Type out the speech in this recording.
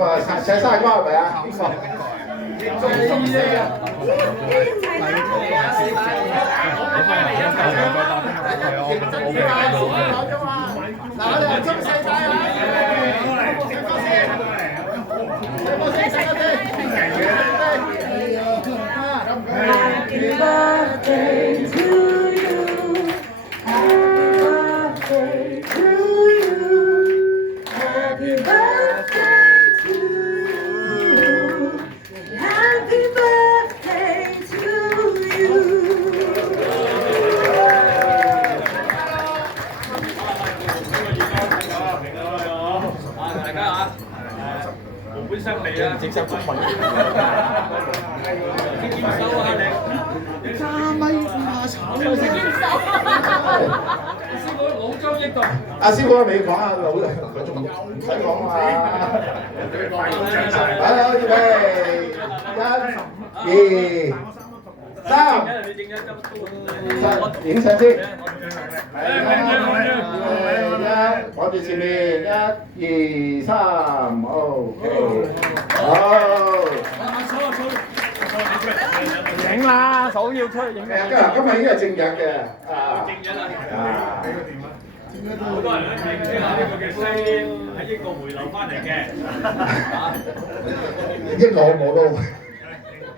哇！請生日瓜係咪啊？邊個？中意啊！嗱，我哋係中世界啊！Happy birthday to you. Happy birthday to you. Happy birthday to you. Happy birthday to you. 大家啊！本身嚟啊！直接中文。兼手啊你！3米5下炒啊！兼手。師傅老張益道。阿師傅未講啊，老佢仲唔使講啊嘛。好，預備1、2、3。影相先。我哋前面1、2、3 ，OK。好。影啦，手要出去影。今日已經係正日嘅，正日啊！好多人都睇唔知啊，呢個嘅西喺英國回流翻嚟嘅，英國冇咯。